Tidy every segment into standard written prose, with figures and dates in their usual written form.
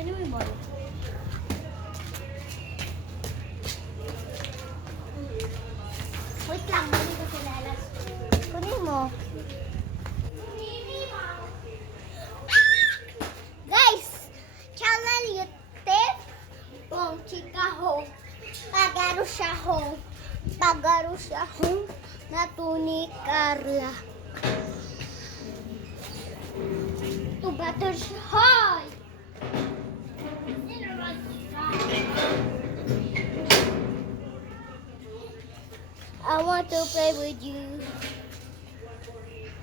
Ano mo yung ball? Wait lang, hindi ko kilala. Kunin mo. Guys, channel YouTube. Bong chika ho. Pagaro siya ho. Natuni karla. To butter siya. Hoy! I want to play with you.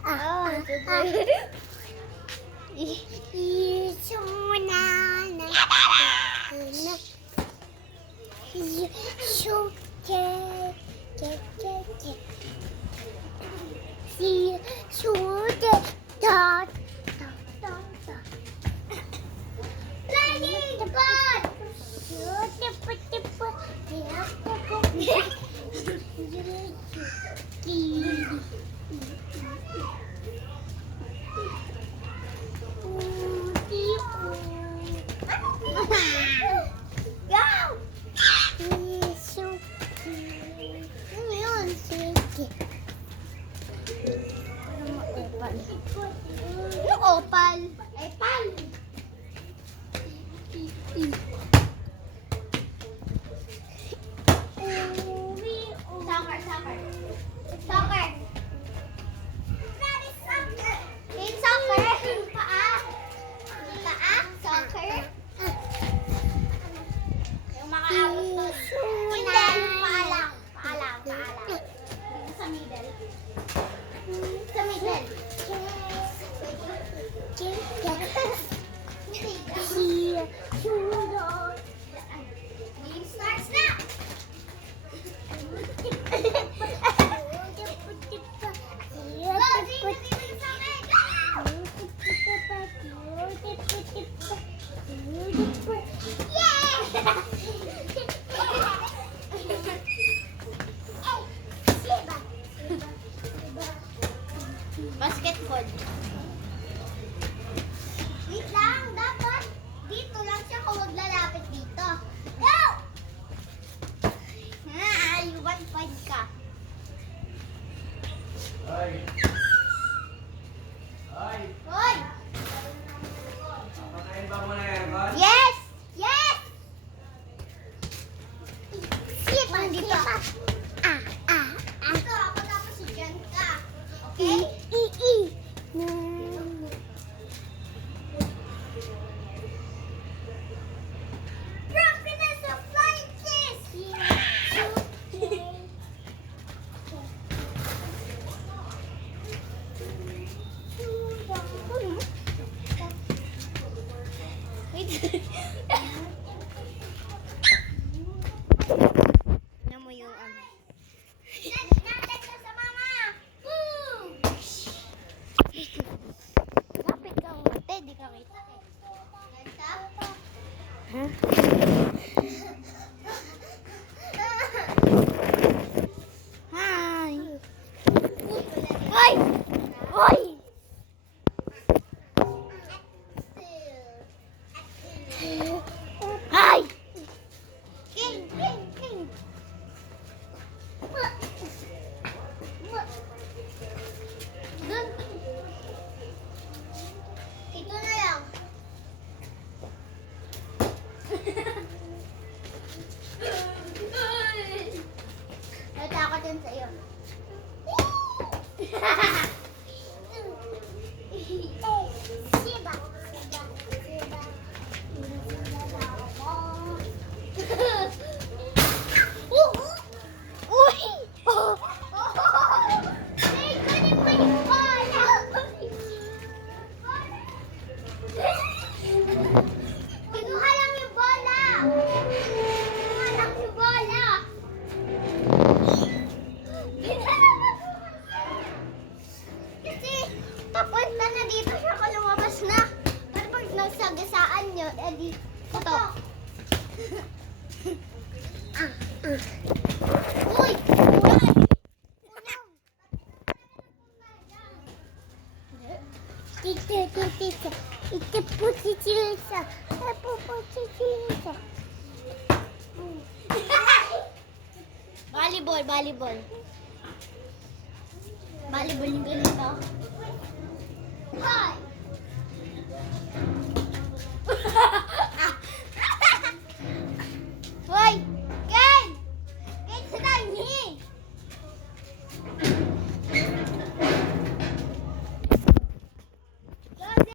I want to play with you. Opal. Epal. Soccer. Soccer. That is soccer. It's soccer. Paa. Soccer. Yung makaabot doon. Hindi. Paalang. Sa middle. Game starts now. Basketball. Wait lang, dapat dito lang siya kung huwag lalapit dito. Go! You 1 point ka. Hoy! Hoy! Patayin ba muna yan, Ron? Yes! Sit! Dito. Dito ako tapos si Jan ka. Okay? Brokenness of flying kiss! Ano mo yung ano? Natin ka sa mama! Boom! Kapit ka mo. Di ka kita. Ganda? Hi! Hoy! Hoy! Hi! King! Ito na lang. Natakot yan sa'yo. Siba. Uy! Hey, kunin mo yung bola! Kinuha lang yung bola! Kasi, papunta na dito siya kung lumabas na. Pero pag nasagasaan nyo, edi, ito. Uy! Tita, puti. chichilin siya. Ay, chichilin siya. Volleyball, volleyball. Volleyball yung ganito. Hi!